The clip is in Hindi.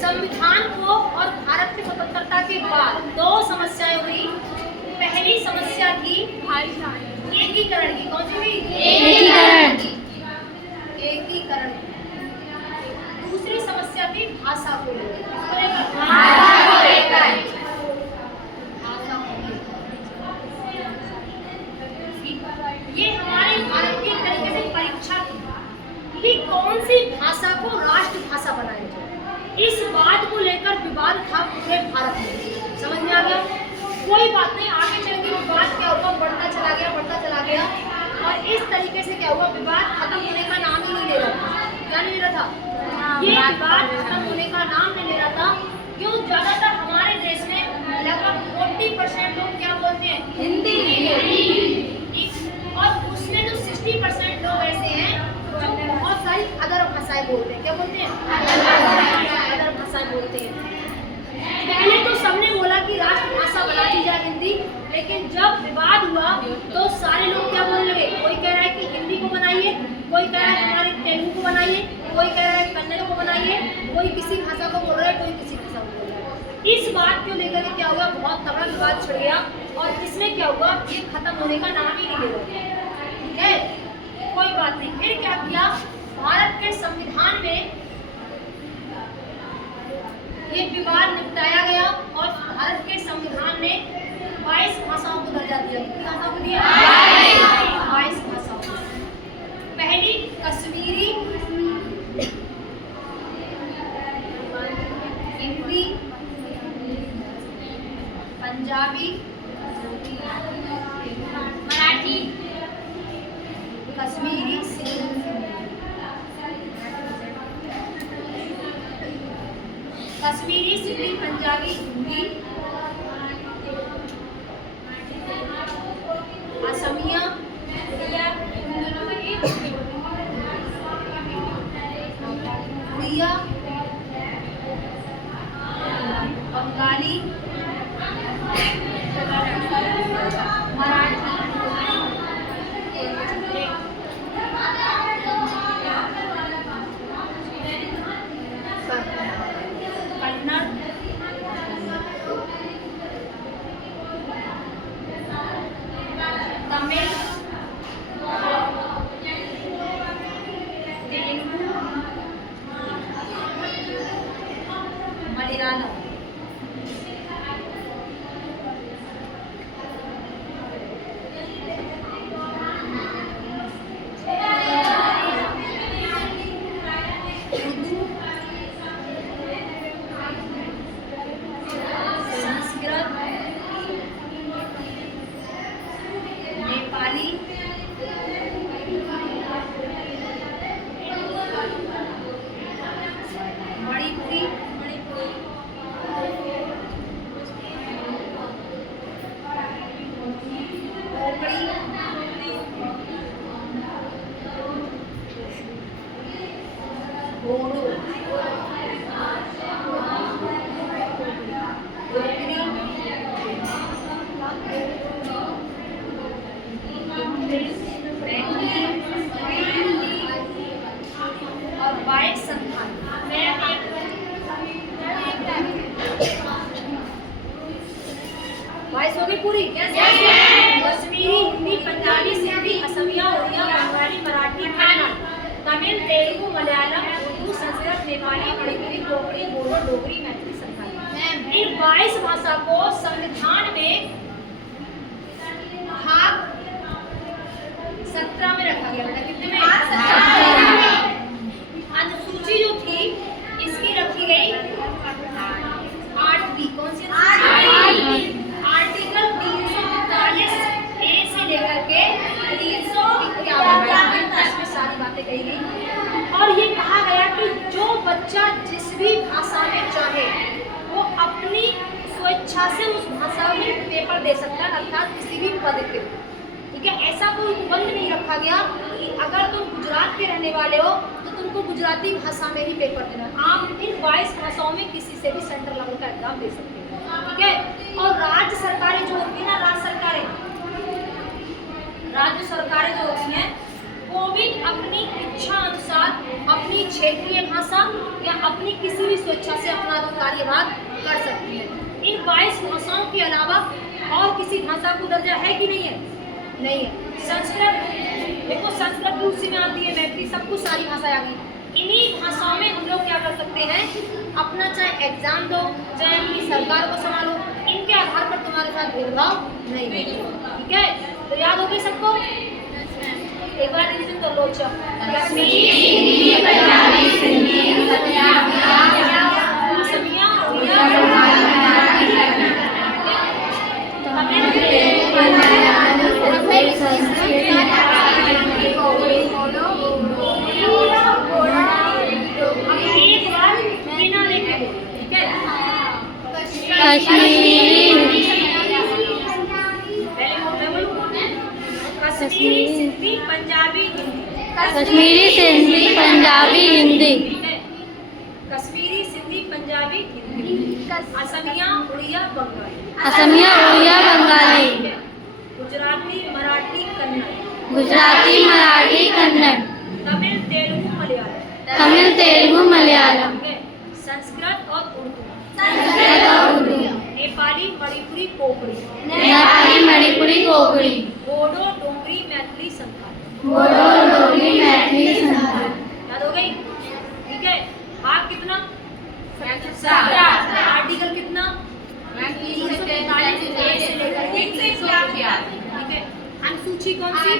संविधान को और भारत की स्वतंत्रता के बाद दो समस्याएं हुई। पहली समस्या थी एकीकरण की। कौन सी थी? एकीकरण। दूसरी समस्या थी भाषा को लेकर। ये हमारे भारत की तरीके से परीक्षा थी कि कौन सी भाषा को राष्ट्रभाषा बनाया जाए। इस बात को लेकर विवाद था पूरे भारत में। समझ में आ गया? कोई बात नहीं, आगे चल के विवाद क्या हुआ, बढ़ता चला गया और इस तरीके से क्या हुआ, विवाद खत्म होने का नाम ही नहीं ले रहा था। क्या नहीं ले रहा था? ये विवाद खत्म होने का नाम नहीं ले रहा था। क्यों? ज्यादातर हमारे देश में लगभग 40% लोग क्या बोलते हैं? हिंदी। और उसमें जो 60% लोग ऐसे हैं जो बहुत सारी अदर भाषाएं बोलते हैं। क्या बोलते हैं? अदर भाषाएं बोलते हैं। पहले तो सबने बोला कि राष्ट्रभाषा बना दी जाए हिंदी, लेकिन जब विवाद हुआ तो सारे लोग क्या बोलने लगे? कोई कह रहा है कि हिंदी को बनाइए, कोई कह रहा है हमारे तेलुगु को बनाइए, कोई कह रहा है कन्नड़ को बनाइए, कोई किसी भाषा को बोल रहा है, कोई किसी भाषा को बोल रहा है। इस बात को लेकर के क्या हुआ, बहुत तगड़ा विवाद छिड़ गया और इसमें क्या हुआ, ये खत्म होने का नाम ही नहीं ले रहा। ठीक है, कोई बात नहीं। फिर क्या किया, भारत के संविधान में ये विवाद निपटाया गया और भारत के संविधान ने 22 भाषाओं को दर्जा दिया। कितनी भाषाओं को दिया? 22 भाषाओं को। पहली कश्मीरी, हिंदी, पंजाबी, मराठी, कश्मीरी, कश्मीरी, सिंधी, पंजाबी, हिंदी, असमिया, उड़िया, बंगाली, मराठी, कन्नड़, तमिल, तेलुगु, मलयालम। पूरी कश्मीरी, हिंदी, पंजाबी, सिंधी, असमिया, उड़िया, बंगाली, मराठी, कन्नड़, तमिल, तेलुगु, मलयालम, उर्दू, संस्कृत, नेपाली, मणिपुरी, कोंकणी, बोडो, डोगरी, मैथिली, संथाली। इन 22 भाषा को संविधान में भाग 17 में रखा गया था। कितने में? अनुसूची जो थी इसकी रखी गई 8B। कौन सी? आर्टिकल 345 ए से लेकर के 351 में सारी बातें कही गई और ये कहा गया कि जो बच्चा जिस भी भाषा में चाहे वो अपनी स्वेच्छा से उस भाषा में पेपर दे सकता है, अर्थात किसी भी पद के। ठीक है, ऐसा कोई बंद नहीं रखा गया कि अगर तुम गुजरात के रहने वाले हो तो तुमको गुजराती भाषा में ही पेपर देना। आप इन 22 भाषाओं में किसी से भी सेंट्रल लेवल का एग्जाम दे सकते हो। ठीक है, और राज्य सरकारें जो होती है ना, राज्य सरकारें जो होती हैं वो भी अपनी इच्छा अनुसार अपनी क्षेत्रीय भाषा या अपनी किसी भी स्वेच्छा से अपना कार्यभार कर सकती है। इन 22 भाषाओं के अलावा और किसी भाषा को दर्जा है कि नहीं है? नहीं है। संस्कृत, देखो संस्कृत भी उसी में आती है, मैथिली, सब कुछ सारी भाषाएं आ गई। इन्हीं भाषाओं में हम लोग क्या कर सकते हैं, अपना चाहे एग्जाम दो, चाहे अपनी सरकार को संभालो, इनके आधार पर तुम्हारे साथ भेदभाव नहीं है। ठीक है, तो याद हो गई सबको? एक बार रिवीजन कर लो। कश्मीरी, हिंदी, पंजाबी, सिंधी, असमिया, उड़िया, कश्मीरी, सिंधी, पंजाबी, हिंदी। कश्मीरी, सिंधी, पंजाबी, हिंदी। कश्मीरी, सिंधी, पंजाबी, हिंदी। असमिया, उड़िया, बंगाली। असमिया, उड़िया, बंगाली। गुजराती, मराठी, कन्नड़। गुजराती, मराठी, कन्नड़। तमिल, तेलुगु, मलयालम। तमिल, तेलुगु, मलयालम। संस्कृत और उर्दू। संस्कृत और उर्दू। नेपाली, मणिपुरी, कोंकणी। नेपाली, मणिपुरी, कोंकणी। बोडो, डोगरी, मैथिली, संथाली। बोडो, डोगरी, मैथिली, संथाली। याद हो गई? ठीक है। भाग कितना? 17। आर्टिकल कितना? 345 से लेकर 300। ठीक है। अनुसूची कौन सी?